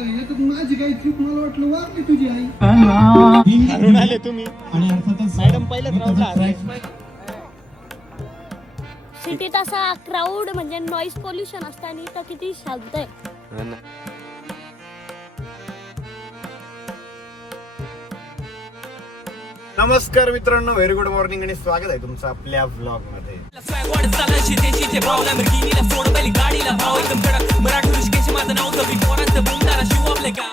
याच्यात माझी काही चूक मला वाटलं वारली तुझी आई. हरून आले तुम्ही. आणि अर्थातच मॅडम पहिल्याच राऊंडला हरले सिटीत असा क्राऊड म्हणजे नॉईस पोल्युशन असतं आणि इथं किती शांत आहे. नमस्कार मित्रांनो व्हेरी गुड मॉर्निंग आणि स्वागत आहे तुमचं आपल्या ब्लॉगमध्ये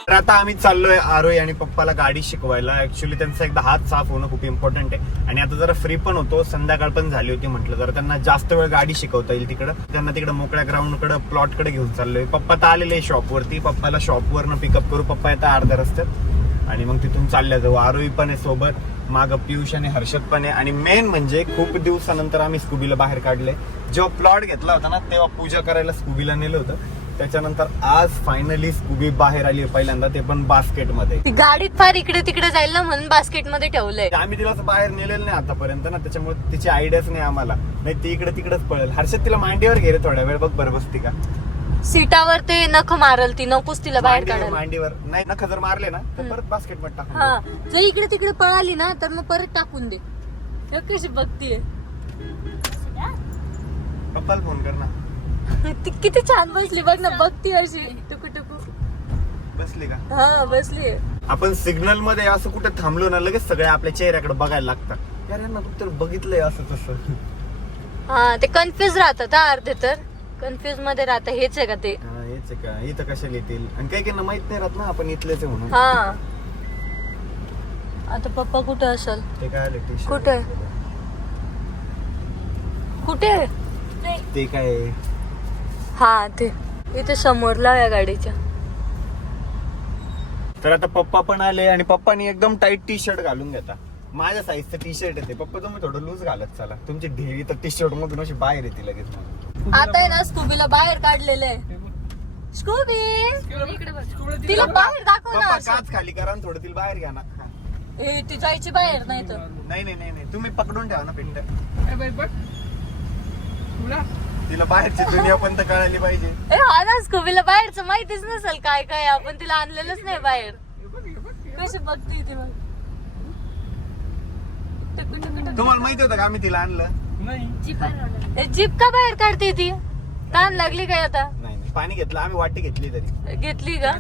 तर आता आम्ही चाललोय आरोही आणि पप्पाला गाडी शिकवायला. ऍक्च्युली त्यांचा एकदा हात साफ होणं खूप इम्पॉर्टंट आहे. आणि आता जरा फ्री पण होतो संध्याकाळ पण झाली होती म्हटलं जर त्यांना जास्त वेळ गाडी शिकवता येईल तिकडं. त्यांना तिकडं मोकळ्या ग्राउंडकडे प्लॉटकडे घेऊन चाललोय. पप्पा तर आलेले शॉपवरती पप्पाला शॉपवरनं पिकअप करू. पप्पा येतात अर्ध्या रस्त्यात. आणि मग तिथून चालल्या जाऊ. आरोही पण आहे सोबत. माग पियुष आणि हर्षद पण आहे. आणि मेन म्हणजे खूप दिवसानंतर आम्ही स्कूबीला बाहेर काढले. जेव्हा प्लॉट घेतला होता ना तेव्हा पूजा करायला स्कूबीला नेलं होतं. त्याच्यानंतर आज फायनली स्कूबी बाहेर आली पहिल्यांदा ते पण बास्केटमध्ये ती गाडीत फार इकडे तिकडे जाईल ना म्हणून बास्केटमध्ये ठेवलंय आम्ही तिला असं बाहेर नेलेलं नाही आतापर्यंत ना त्याच्यामुळे तिची आयडियाच नाही आम्हाला. नाही ती इकडे तिकडेच पळेल. हर्षद तिला मांडीवर घे रे थोड्या वेळ बघ बरं बसती का? सीटावर ते नख मारल ती नकोच तिला बाहेर काढायला. मांडीवर. नाही नख जर मारले ना तर परत बास्केटमध्ये टाकून हा. जर इकडे तिकडे पळाली ना तर मग परत टाकून दे. हे कशी बघतीये? पप्पाला फोन कर ना. ती किती छान बसली बघ ना बघती अशी. टुकू टुकू. बसली का? हा बसली आपण सिग्नलमध्ये असं कुठे थांबलो ना लगेच सगळे आपल्या चेहऱ्याकडे बघायला लागतात. यार यांना कुठं बघितलंय असं तसं. हा ते कन्फ्युज राहतात हा अर्धे तर. कन्फ्युजमध्ये राहत हेच आहे का ते? हा, हेच आहे का? इथं कशाला येतील? आणि काही काही माहीत नाही राहत ना आपण इथलेच आहे म्हणून. हा. आता पप्पा कुठे असेल? ते काय आले टी कुठे? कुठे? ते काय? हा ते. इथे समोर लाव्या गाडीच्या. तर आता पप्पा पण आले आणि पप्पानी एकदम टाईट टी शर्ट घालून घेता माझ्या साईजचं टी शर्ट येते पप्पा तुम्ही थोडं लूज घालत चला. तुमची ढेरी तर टी शर्ट मधून अशी बाहेर येते लगेच आता आहे ना स्कूबीला बाहेर काढलेलं आहे. स्कूबी! तिला बाहेर दाखव ना पप्पा असं. काच खाली करा आणि थोडं तिला बाहेर घ्या ना. हा. ए, ती जायची बाहेर नाही तर. नाही नाही नाही नाही. तुम्ही पकडून ठेवा ना पिंट. तिला? बाहेरची दुनिया पण तर कळाली पाहिजे. ए हा ना स्कूबीला बाहेरचं माहितीच नसेल काय काय. आपण तिला आणलेलंच नाही बाहेर. कशी बघते ती मग? टुकू, टुकू, टुकू. तुम्हाला माहिती होतं का आम्ही तिला आणलं? ए, जीप का बाहेर काढते ती? ताण लागली काय आता? नाही नाही. पाणी घेतलं. आम्ही वाटी घेतली तरी. घेतली का?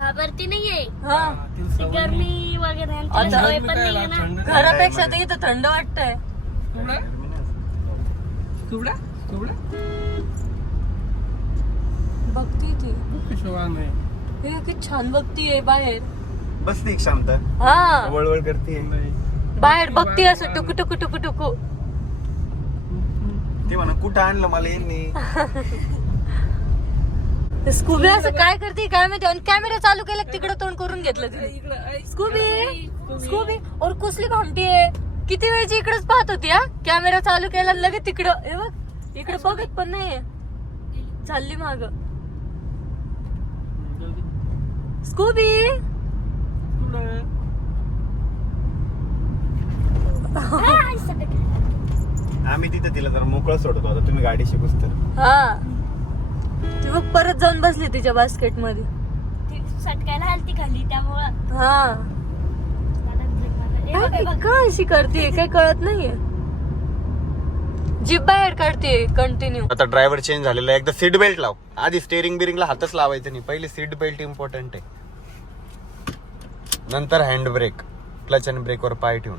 घाबरती नाहीये. हा. ती गरमी वगैरे आणि तिला आता- सवय पण नाहीये ना. घरापेक्षा तर इथं थंड वाटतंय. बघती ती. हे किती छान बघतीये बाहेर. बसली एक शांत. हा. वळवळ करते. बाहेर बघती असं टुकू टुकू टुकू टुकू ते म्हणा कुठं आणलं मला यांनी? स्कूबी असं काय करते काय माहिती आणि कॅमेरा चालू केला तिकडे तोंड करून घेतलं तिने. Scooby Scooby. और कुसली भामटीये किती वेळची इकडेच पाहत होती हा? कॅमेरा चालू केला आणि लगेच तिकडं हे बघ इकडे बघत पण नाहीये. चालली माग. स्कूबी! आम्ही तिथे तिला जरा मोकळं सोडतो. आता तुम्ही गाडी शिकूस तर. हा. ती बघ परत जाऊन बसली तिच्या बास्केटमध्ये ती सटकायला हलती खाली त्यामुळं. हा. हे बघ, हे बघ. काय अशी करते काय कळत नाहीये. जीप बाहेर काढते कंटिन्यू आता ड्रायव्हर चेंज झालेला आहे. एकदा सीट बेल्ट लाव. आधी स्टेअरिंग बिरिंगला हातच लावायचं नाही. पहिले सीट बेल्ट इम्पॉर्टंट आहे. नंतर हँड ब्रेक क्लच आणि ब्रेकवर पाय ठेवून.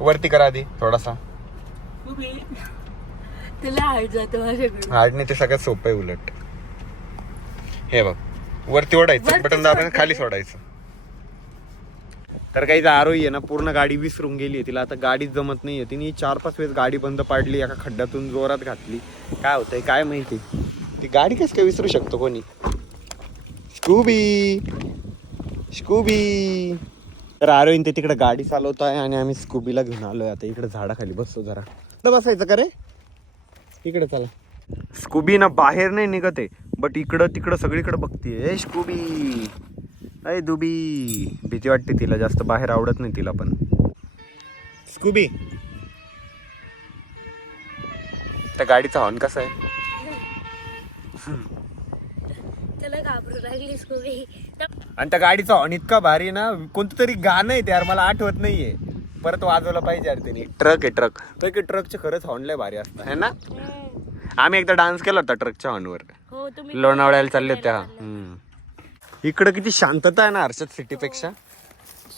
वरती करा आधी थोडासा. तिला हाईट जाते माझ्याकडे. हार्डने ते सगळ्यात सोपं आहे उलट. हे बघ वरती ओढायचं बटन दाबायचं. खाली सोडायचं. तर काही आरोही आहे ना पूर्ण गाडी विसरून गेली तिला आता गाडीच जमत नाहीये तिने चार पाच वेळेस गाडी बंद पाडली एका खड्ड्यातून जोरात घातली. काय होतंय काय माहिती? ती गाडी कस काय विसरू शकतो कोणी? स्कूबी! स्कूबी! तर आरोहीन ते तिकडे गाडी चालवत आहे आणि आम्ही स्कूबीला घेऊन आलोय. आता इकडे झाडाखाली बसतो जरा. तर बसायचं का रे? इकडे चला. स्कूबी ना बाहेर नाही निघत आहे बट इकडं तिकडं सगळीकडे बघतीये. स्कूबी! अय दुबी! भीती वाटते तिला जास्त बाहेर आवडत नाही तिला पण. स्कूबी! त्या गाडीचा हॉर्न कसा आहे? त्याला घाबरू आणि त्या गाडीचा हॉर्न इतका भारी ना कोणतं तरी गाणं आहे ते यार मला आठवत नाहीये. परत वाजवलं पाहिजे यार त्यांनी. ट्रक आहे ट्रक. तो की ट्रकचे खरंच हॉर्न लय भारी असतं है ना? आम्ही एकदा डान्स केला होता ट्रकच्या हॉर्नवर हो तुम्ही लोणावळ्याला चालले होते हा इकडं किती शांतता आहे ना हर्षद सिटीपेक्षा.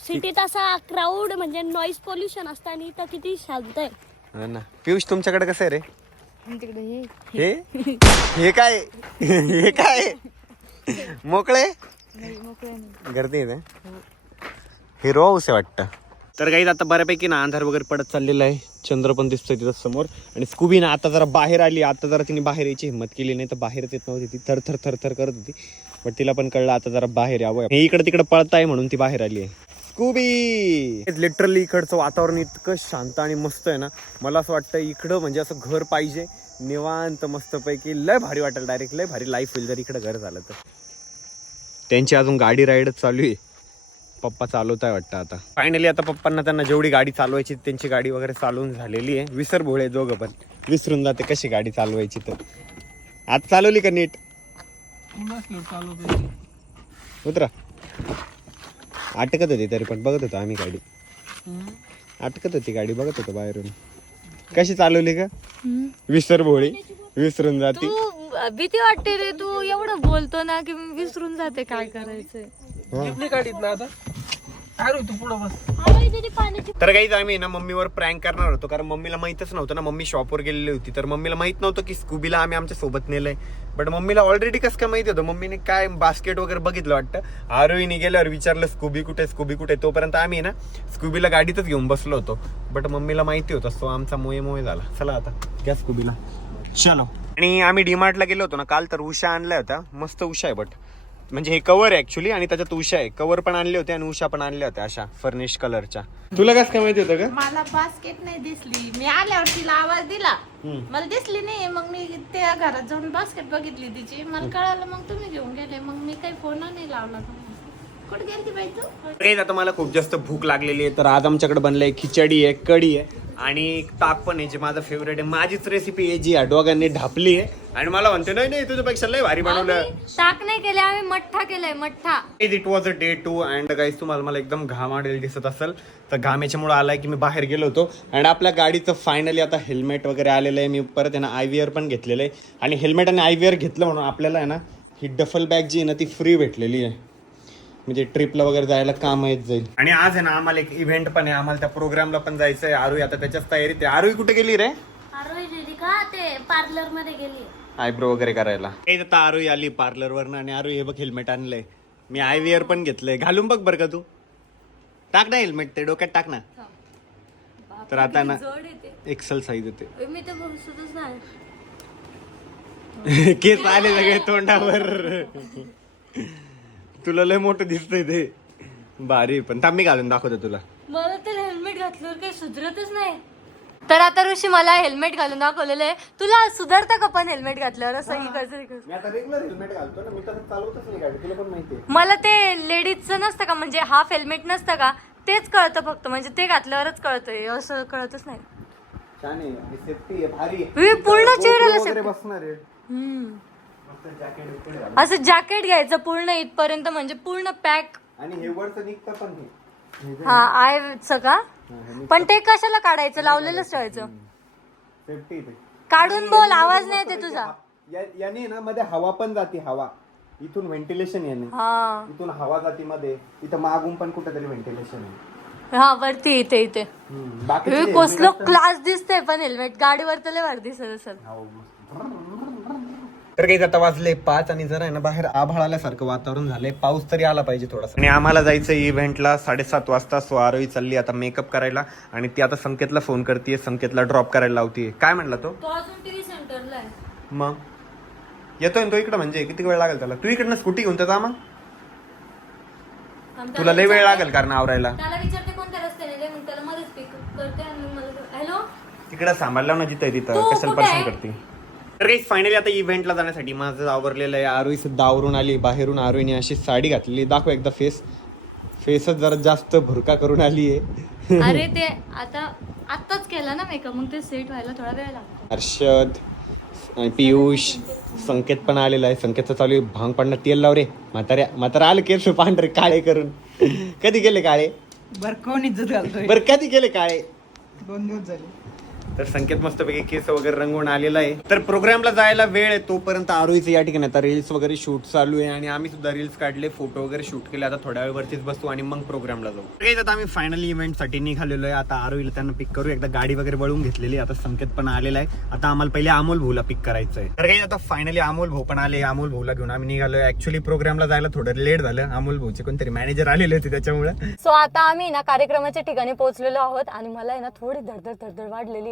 सिटीत असा क्राऊड म्हणजे नॉईज पोल्युशन असतं आणि इथं किती शांत आहे. हा ना? पियुष तुमच्याकडे कसं आहे रे? तिकडे हे. हे? हे काय? हे काय? मोकळे? गर्दी आहे हिरो हाऊस आहे वाटतं. तर काही आता बऱ्यापैकी ना अंधार वगैरे पडत चाललेला आहे. चंद्र पण दिसतोय तिथं समोर. आणि स्कूबी ना आता जरा बाहेर आली. आता जरा तिने बाहेर यायची हिंमत केली नाही तर बाहेरच येत नव्हती. ती थर थर थर थर करत होती. बट तिला पण कळलं आता जरा बाहेर यावं. हे इकडे तिकडे पळताय म्हणून ती बाहेर आली आहे. स्कूबी लिटरली इकडचं वातावरण इतकं शांत आणि मस्त आहे ना. मला असं वाटतं इकडं म्हणजे असं घर पाहिजे. निवांत मस्तपैकी लय भारी वाटेल डायरेक्ट लय भारी लाईफ होईल जर इकडं घर झालं तर. त्यांची अजून गाडी राईडच चालू आहे. पप्पा चालवत आहे वाटतं आता. फायनली आता पप्पांना त्यांना जेवढी गाडी चालवायची त्यांची गाडी वगैरे चालवून झालेली आहे. विसर भोळे दोघं पण. विसरून जाते कशी गाडी चालवायची तर. आज चालवली का नीट? उतरा. अटकत होती तरी पण बघत होतो आम्ही गाडी. अटकत होती गाडी बघत होतो बाहेरून. कशी चालवली का विसर भोळी विसरून जाती. तू भीती वाटते रे तू एवढं बोलतो ना की मी विसरून जाते काय करायचंय. तर काहीच आम्ही ना मम्मीवर प्रँक करणार होतो कारण मम्मीला माहितच नव्हतं ना मम्मी शॉपवर गेलेली होती. तर मम्मीला माहीत नव्हतं की स्कूबीला आम्ही आमच्यासोबत नेलंय. बट मम्मीला ऑलरेडी कसं काय माहिती होतं? मम्मीने काय बास्केट वगैरे बघितलं वाटतं? आरोहीने गेल्यावर विचारलं स्कूबी कुठे स्कूबी कुठे तोपर्यंत आम्ही ना स्कूबीला गाडीतच घेऊन बसलो होतो. बट मम्मीला माहिती होतं सो आमचा मोये मोये झाला. चला आता घ्या स्कूबीला चलो. आणि आम्ही डीमार्टला गेलो होतो ना काल तर उषा आणल्या होत्या. मस्त उषा आहे बट म्हणजे हे कवर आहे ऍक्च्युली आणि त्याच्यात उषा आहे. कवर पण आणले होते आणि उषा पण आणल्या होत्या अशा फर्निश कलरच्या तुला कसं काय माहिती होतं का? मला बास्केट नाही दिसली. मी आल्यावर तिला आवाज दिला. मला दिसली नाही. मग मी त्या घरात जाऊन बास्केट बघितली तिची. मला कळालं मग तुम्ही घेऊन गेले. मग मी काही फोन नाही लावला. कुठे गेलती बाई तू? आता मला खूप जास्त भूक लागलेली आहे. तर आज आमच्याकडे बनलंय खिचडी आहे कढी आहे. आणि एक ताक पण आहे जे माझं फेवरेट आहे. माझीच रेसिपी आहे जी या दोघांनी ढापली आहे. आणि मला म्हणते नाही नाही तुझ्यापेक्षा लय भारी बनवलं. ताक नाही केले आम्ही मठ्ठा केलाय मठ्ठा. It was a day two and guys तुम्हाला मला एकदम घाम आलेला दिसत असेल. तर घामेच्यामुळे आलाय की मी बाहेर गेलो होतो. आणि आपल्या गाडीचं फायनली आता हेल्मेट वगैरे आलेलं आहे. मी परत आहे ना आय व्ही आर पण घेतलेलं आहे. आणि हेल्मेट आणि आय व्ही आर घेतलं म्हणून आपल्याला आहे ना ही डफल बॅग जी आहे ना ती फ्री भेटलेली आहे. म्हणजे ट्रिपला वगैरे जायला काम येत जाईल. आणि आज आहे ना आम्हाला एक इव्हेंट पण आहे. आम्हाला त्या प्रोग्रामला पण जायचं आहे आरुई आता त्याच्याच तयारीत आहे. आरुई कुठे गेली रे? दीदी का? ते पार्लरमध्ये गेली. आयब्रो वगैरे करायला. हे आता आरुई आली पार्लर वरनं आणि आरुई हे बघ हेल्मेट आणलंय. मी आय व्ही आर पण घेतलंय. घालून बघ बरं का तू. टाक ना हेल्मेट ते. डोक्यात टाक ना. तर आता ना जड येते. एक्सल साईज मी तर नाही. केस आले सगळे तोंडावर. तुला लय मोठं दिसतंय ते. भारी पण थांब मी घालून दाखवतो तुला. मला तर हेल्मेट घातल्यावर काही सुधरतच नाही. तर आता ऋषी मला हेल्मेट घालून दाखवलेलं आहे. तुला सुधारतं का पण हेल्मेट घातल्यावर? असं इकडचं? मी आता रेग्युलर हेल्मेट घालतो ना मी तसं चालवतच नाही गाडी तुला पण माहिती आहे. मला ते लेडीजचं नसतं का म्हणजे हाफ हेल्मेट नसतं का तेच कळतं फक्त म्हणजे ते घातल्यावरच कळतंय असं कळतच नाही. छान आहे सेफ्टी आहे भारी आहे. हे पूर्ण चेहऱ्याला वगैरे safety. बसणार आहे. हम्म. असं जॅकेट घ्यायचं पूर्ण इथपर्यंत म्हणजे पूर्ण पॅक आणि हे वरचं निघतं पण हे. हे जे- हा आयचं का? हा, निघतं. पण ते कशाला काढायचं? लावलेलंच ठेवायचं. ते. काढून बोल आवाज नाही येते तुझा. या- याने ना मध्ये हवा पण जाते हवा. इथून व्हेंटिलेशन याने. हा. इथून हवा जाती मध्ये. इथं मागून पण कुठेतरी व्हेंटिलेशन आहे. हा वरती इथे इथे. जे कसलं क्लास दिसतंय पण हेल्मेट. गाडीवर तर लय भारी दिसत असेल. हो, तर काही आता वाजले पाच आणि जरा आहे ना बाहेर आभाळ आल्यासारखं वातावरण झालंय. पाऊस तरी आला पाहिजे थोडासा. आणि आम्हाला जायचं इव्हेंटला साडेसात वाजता. सो आरोही चालली आता मेकअप करायला. आणि ती आता संकेतला फोन करते संकेतला ड्रॉप करायला लावतीये. काय म्हणला तो? तो अजून टीव्ही सेंटरला आहे. मग? येतोय ना तो इकडे म्हणजे? किती वेळ लागेल त्याला? तू इकडनं स्कूटी घेऊन तर जा मग. तुला लय वेळ लागेल कारण आवरायला. त्याला विचारते कोणत्या रस्त्याने रे मग त्याला मध्येच पिक करते आणि मग मला हॅलो तिकडे सांभाळला ना जिथं तिथं. कशाला परेशान आहे? करते? तर काही फायनली आता इव्हेंटला जाण्यासाठी माझं आवरलेलं आहे. आरोही सुद्धा आवरून आली बाहेरून आरोहीने अशी साडी घातलेली. दाखव एकदा फेस फेसच जरा जास्त भुरका करून आली आहे. अरे ते आता आत्ताच केलं ना मेकअप मग ते सेट व्हायला थोडा वेळ लागतो. हर्षद आणि पियुष संकेत पण आलेला आहे. संकेतचं चालू आहे. भांग पडणं तेल लाव रे. म्हाताऱ्या म्हातारा आलं केस पांढरे काळे करून. कधी गेले काळे? बर कोण बरं कधी गेले काळे? दोन दिवस झाले. तर संकेत मस्तपैकी केस वगैरे रंगवून आलेला आहे. तर प्रोग्रामला जायला वेळ आहे तोपर्यंत आरोहीचं या ठिकाणी आता रील्स वगैरे शूट चालू आहे आणि आम्ही सुद्धा रील्स काढले फोटो वगैरे शूट केले. आता थोड्या वेळवरतीच बसतो आणि मग प्रोग्रामला जाऊ. आता आम्ही फायनली इव्हेंटसाठी निघालेलो आहे. आता आरोहीला त्यांना पिक करू. एकदा गाडी वगैरे वळून घेतलेली आता संकेत पण आलेला आहे. आता आम्हाला पहिले अमोल भाऊला पिक करायचं आहे. तर काही आता फायनली अमोल भाऊ पण आले. अमोल भाऊला घेऊन आम्ही निघालो ऍक्च्युली प्रोग्रामला जायला थोडं लेट झालं. अमोल भाऊचे कोणतरी मॅनेजर आलेले होते त्याच्यामुळे. सो आता आम्ही ना कार्यक्रमाच्या ठिकाणी पोहोचलेलो आहोत आणि मला आहे ना थोडी धडधड धडधड वाढलेली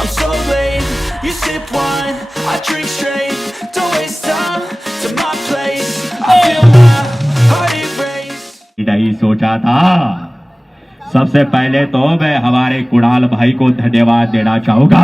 I'm so late You sip wine, I drink straight Don't waste time to my place I feel my heart erase नहीं सोचा था सबसे पहले तो मैं हमारे कुणाल भाई को धन्यवाद देना चाहूँगा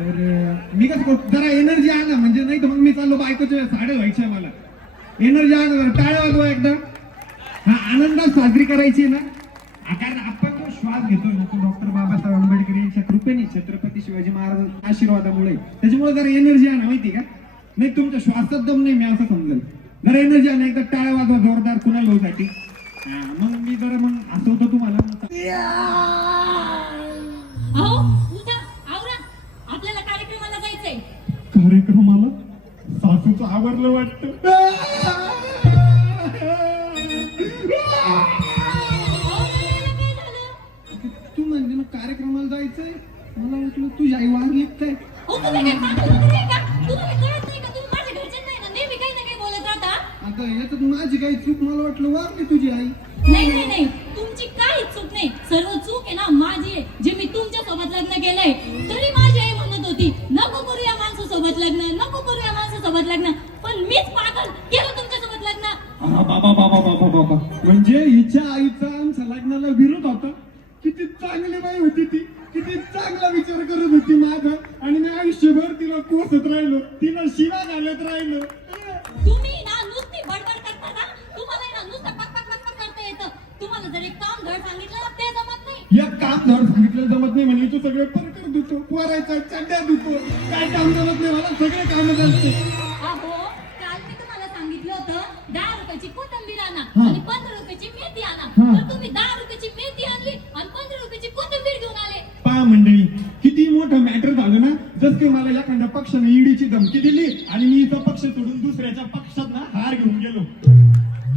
तर मी कसं करतो जरा एनर्जी आणा म्हणजे नाही तर मग मी चाललो बायकोच्या साड्या व्हायच्या मला. एनर्जी आणा जरा टाळ्या वाजवा एकदा. हा आनंदात साजरी करायची आहे ना कारण आपण जो श्वास घेतोय ना तो डॉक्टर बाबासाहेब आंबेडकर यांच्या कृपेने छत्रपती शिवाजी महाराज आशीर्वादामुळे. त्याच्यामुळे जरा एनर्जी आणा माहिती का? नाही तुमच्या श्वासात दम नाही मी असं समजेल. जरा एनर्जी आणा एकदा टाळ्या वाजवा जोरदार कुणा लोसाठी मग मी जरा मग असं होतं तुम्हाला अहो उठा आवरा आपल्याला कार्यक्रमाला जायचंय कार्यक्रमाला सासूचं आवडलं वाटतं. चांगला विचार करत होती माझा आणि मी आयुष्यभर तिला कोसत राहिलो. तिला शिवा घालत राहिलो. त्याच्या पक्षात ना हार घेऊन गेलो.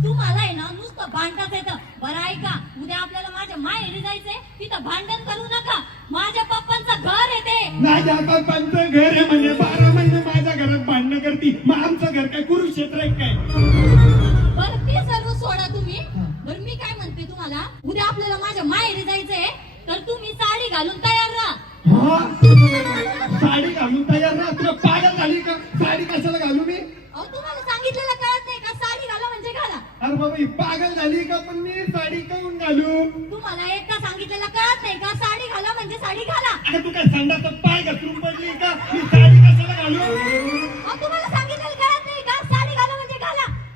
तू मला आहे ना नुसतं भांडतात येतं अगं तू काय संडासचा पाय घसरून पडली का? मी साडी कशाला घालू?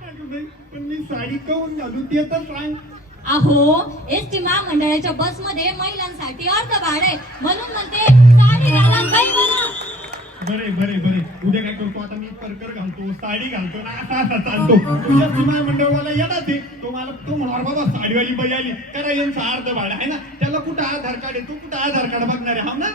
म्हणजे पण मी साडी काऊन घालू ते तर सांग. अहो एस टी महामंडळाच्या बसमध्ये महिलांसाठी अर्ध भाड आहे. म्हणून म्हणते साडी घाला बरे बरे बरे. उद्या काय करतो? आता मी परकर घालतो साडी घालतो ना असा असा चालतो. तुझ्या सीमा मंडळवाला येणार ते. तो मला तो म्हणणार बाबा साडीवाली बाई आली. करा यांचा अर्ध भाडा आहे ना. त्याला कुठं आधार कार्ड आहे? तू कुठं आधार कार्ड बघणार आहे? हा ना?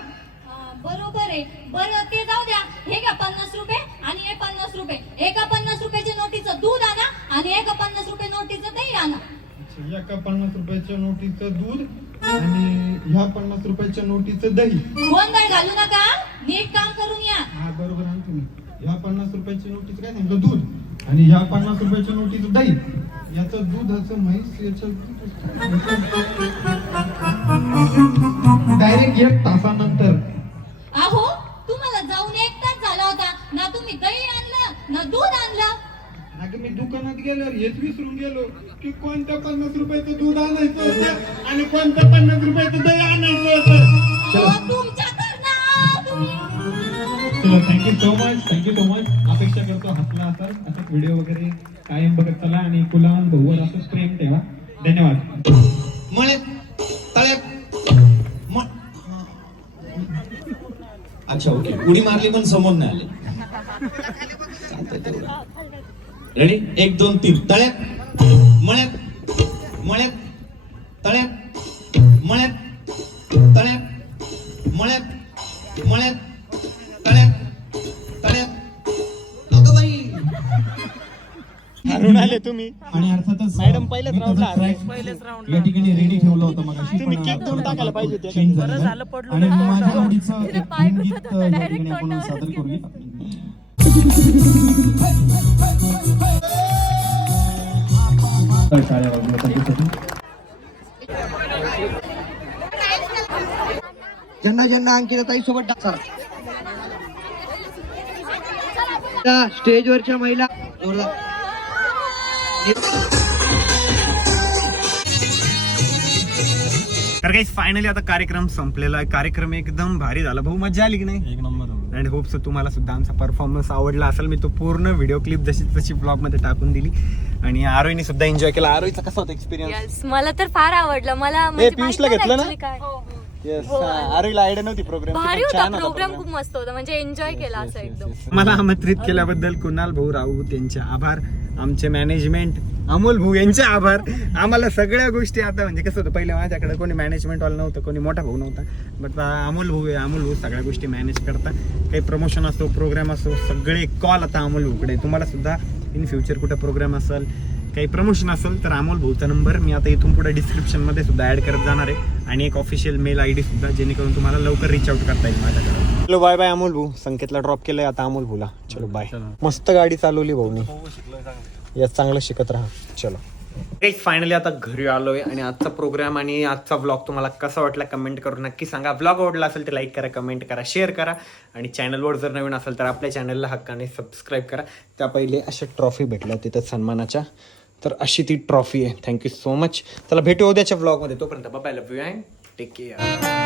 हा, बरोबर आहे. बरं ते जाऊ द्या. हे घ्या पन्नास रुपये आणि हे पन्नास रुपये. एका पन्नास रुपयाच्या नोटीचं दूध आणा आणि एका पन्नास रुपये नोटीचं दही आणा. अच्छा, एका पन्नास रुपयाच्या नोटीचं दूध आणि ह्या पन्नास रुपयाच्या नोटीचं दही. गोंधळ घालू नका. नीट काम करून या. हा बरोबर आहे तुम्ही? ह्या पन्नास रुपयाच्या नोटीचं काय सांगितलं? दूध. आणि ह्या पन्नास रुपयाच्या नोटीचं दही. याचं दुधाचं म्हैस याचं डायरेक्ट एक तासानंतर. अहो तुम्हाला जाऊन एक तास झाला होता. ना तुम्ही दही आणलं ना दूध आणलं. अगं मी दुकानात गेल्यावर हेच विसरून गेलो की कोणत्या पन्नास रुपयाचं दूध आणायचं होतं आणि कोणत्या पन्नास रुपयाचं दही आणायचं होतं? तुमच्या thank you so much thank you so much अपेक्षा करतो हसला असाल असंच व्हिडिओ वगैरे कायम बघत चला आणि कुलावंत भाऊवर असंच प्रेम ठेवा. धन्यवाद. मळे तळ्यात अच्छा ओके उडी मारली पण समोर नाही आले. रेडी एक दोन तीन. तळ्यात मळ्यात मळ्यात तळ्यात मळ्यात तळ्यात मळ्यात मळ्यात तळ्यात हरून आले तुम्ही. आणि अर्थातच मॅडम पहिल्याच राऊंडला हरले. या ठिकाणी रेडी ठेवलं होतं मग तुम्ही केक देऊन टाकायला पाहिजे होते. आणि माझ्या आवडीचं एक गीत या ठिकाणी आपण सादर करूया. टाळ्या वाजवल्या त्यांच्यासाठी. ज्यांना ज्यांना अंकिता ताई सोबत टाका स्टेजवरच्या महिला जोरदार. तर काही फायनली आता कार्यक्रम संपलेला आहे. कार्यक्रम एकदम भारी झाला. भाऊ मजा आली की नाही? एक नंबर अँड होप सो तुम्हाला सुद्धा आमचा परफॉर्मन्स आवडला असेल. मी तो पूर्ण व्हिडिओ क्लिप जशी तशी ब्लॉगमध्ये टाकून दिली. आणि आरोईने सुद्धा एन्जॉय केला. आरोईचा कसा होता एक्सपिरियन्स Yes, मला तर फार आवडलं. मला म्हणजे पियुषला माहीत घेतलं ना? actually काय. येस आरोईला आयडिया नव्हती प्रोग्राम भारी होता. प्रोग्राम खूप मस्त होता. म्हणजे एन्जॉय केला असं एकदम. मला आमंत्रित केल्याबद्दल कुणाल भाऊ राऊत यांचे आभार. आमचे मॅनेजमेंट अमोल भाऊ यांचे आभार. आम्हाला सगळ्या गोष्टी आता म्हणजे कसं होतं पहिले माझ्याकडे कोणी मॅनेजमेंटवाला नव्हतं कोणी मोठा भाऊ नव्हता. बट अमोल भाऊ आहे अमोल भाऊ सगळ्या गोष्टी मॅनेज करता. काही प्रमोशन असो प्रोग्राम असो सगळे कॉल आता अमोल भाऊकडे. तुम्हाला सुद्धा इन फ्युचर कुठं प्रोग्राम असेल काही प्रमोशन असेल तर अमोल भाऊचा नंबर मी आता इथून पुढे डिस्क्रिप्शनमध्ये सुद्धा ॲड करत जाणार आहे. आणि एक ऑफिशियल मेल आय डी सुद्धा जेणेकरून तुम्हाला लवकर रिच आउट करता येईल माझ्याकडे. चलो बाय बाय अमोल भाऊ. संकेतला ड्रॉप केलंय आता अमोल भाऊला. चलो बाय मस्त गाडी चालवली भाऊनी. यात चांगलं शिकत राहा. चलो. फायनली आता घरी आलोय आणि आजचा प्रोग्राम आणि आजचा ब्लॉग तुम्हाला कसा वाटला कमेंट करून नक्की सांगा. ब्लॉग आवडला असेल तर लाईक करा कमेंट करा शेअर करा. आणि चॅनलवर जर नवीन असेल तर आपल्या चॅनलला हक्काने सबस्क्राईब करा. त्या पहिले अशा ट्रॉफी भेटल्या तिथं सन्मानाच्या. तर अशी ती ट्रॉफी आहे. थँक्यू सो मच चला भेटू उद्याच्या ब्लॉगमध्ये तोपर्यंत bye love you and take care